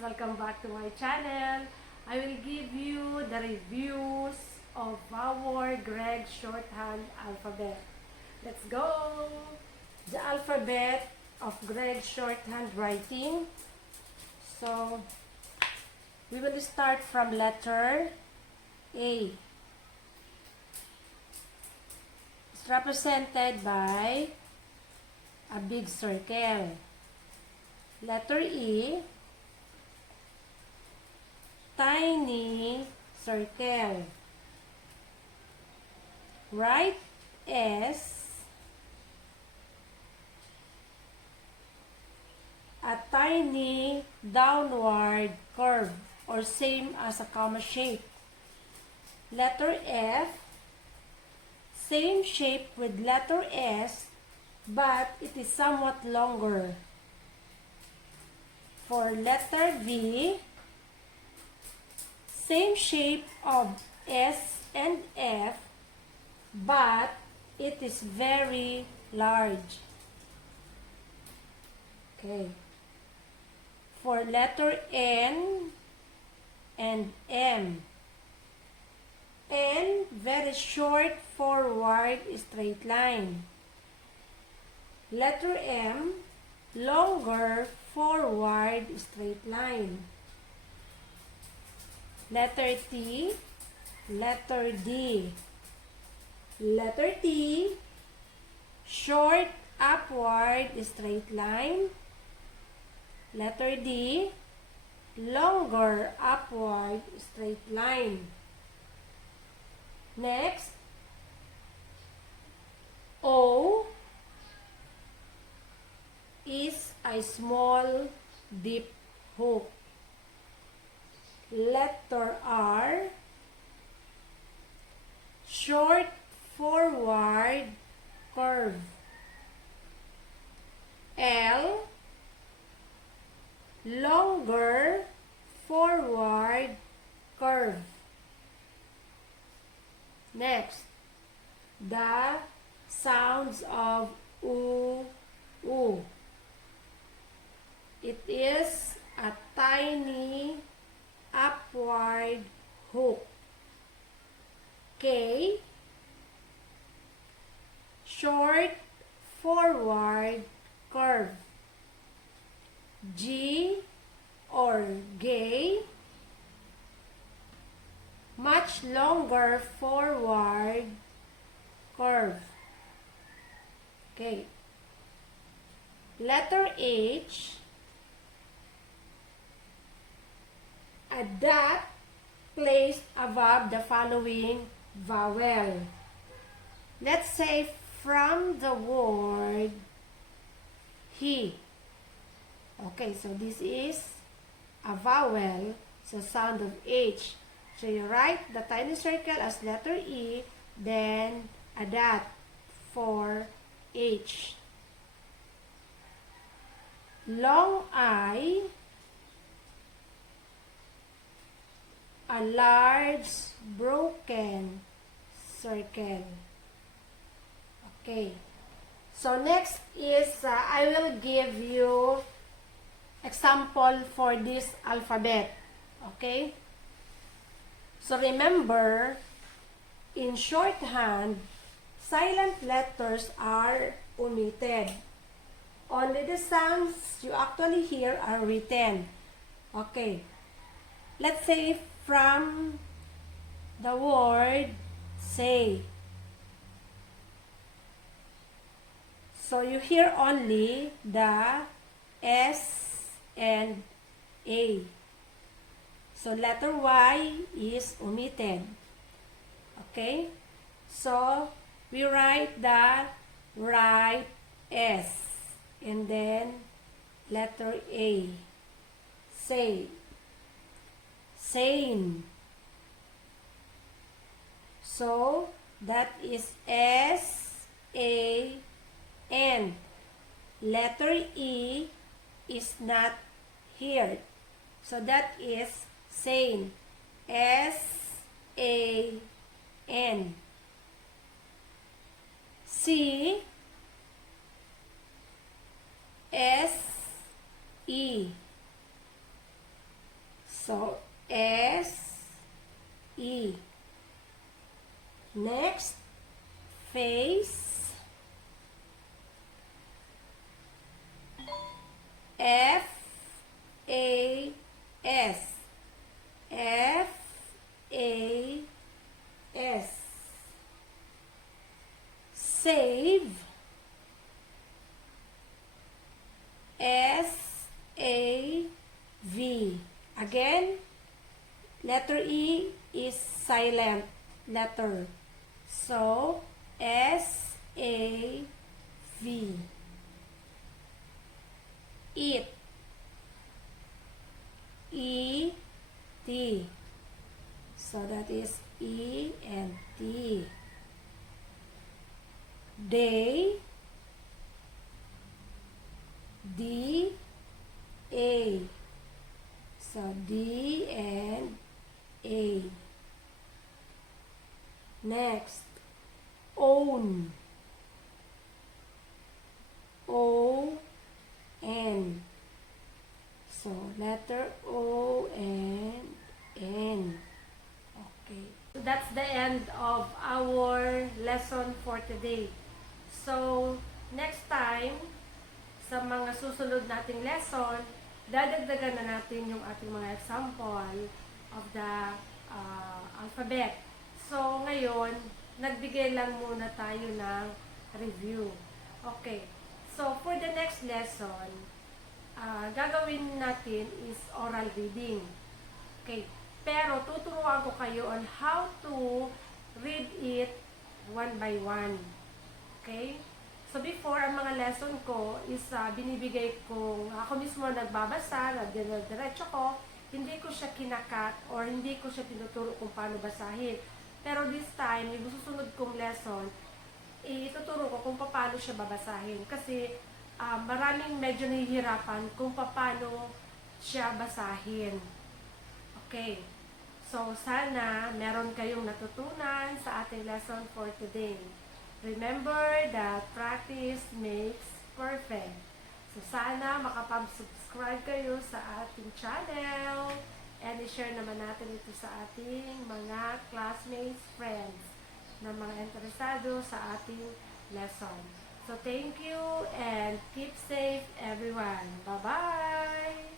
Welcome back to my channel. I will give you the reviews of our GREGG shorthand alphabet. Let's go! The alphabet of GREGG shorthand writing. So, we will start from letter A. It's represented by a big circle. Letter E, tiny circle. Right S, a tiny downward curve or same as a comma shape. Letter F, same shape with letter S, but it is somewhat longer. For letter V, same shape of S and F, but it is very large. Okay. For letter N and M, N, very short forward straight line. Letter M, longer forward straight line. Letter T, letter D. Letter T, short upward straight line. Letter D, longer upward straight line. Next, O is a small deep hook. Letter R, short forward curve. L, longer forward curve. Next, the sounds of oo, oo. It is a tiny upward hook. K, short forward curve. G or gay, much longer forward curve. Okay. Letter H, a dot placed above the following vowel. Let's say from the word he. Okay, so this is a vowel, so sound of H. So you write the tiny circle as letter E, then a dot for H. Long I, a large broken circle. Okay. So next is I will give you example for this alphabet. Okay? So remember, in shorthand, silent letters are omitted. Only the sounds you actually hear are written. Okay. Let's say from the word say. So you hear only the S and A. So letter Y is omitted. Okay? So we write the right S and then letter A. Say. Sane. So that is S-A-N. Letter E is not here. So that is sane. S-A-N. C, S-E. So, S-E. Next, face. F-A-S. F-A-S. Save. S-A-V. Again, letter E is silent letter. So, S-A-V. Eat. E-T. So, that is E and T. Day. D-A. So, D and A. Next, own. O-N. So, letter O and N. Okay. So, that's the end of our lesson for today. So, next time, sa mga susunod nating lesson, dadagdagan na natin yung ating mga example of the alphabet. So, ngayon, nagbigay lang muna tayo ng review. Okay. So, for the next lesson, gagawin natin is oral reading. Okay. Pero, tuturuan ko kayo on how to read it one by one. Okay? So, before, ang mga lesson ko is binibigay kong ako mismo nagbabasa, diretso ko, hindi ko siya kinakat or hindi ko siya tinuturo kung paano basahin. Pero this time, yung susunod kong lesson, ituturo ko kung paano siya babasahin. Kasi maraming medyo nahihirapan kung paano siya basahin. Okay. So, sana meron kayong natutunan sa ating lesson for today. Remember that practice makes perfect. So, sana makapag-subscribe kayo sa ating channel and i-share naman natin ito sa ating mga classmates, friends na mga interesado sa ating lesson. So, thank you and keep safe everyone. Bye-bye!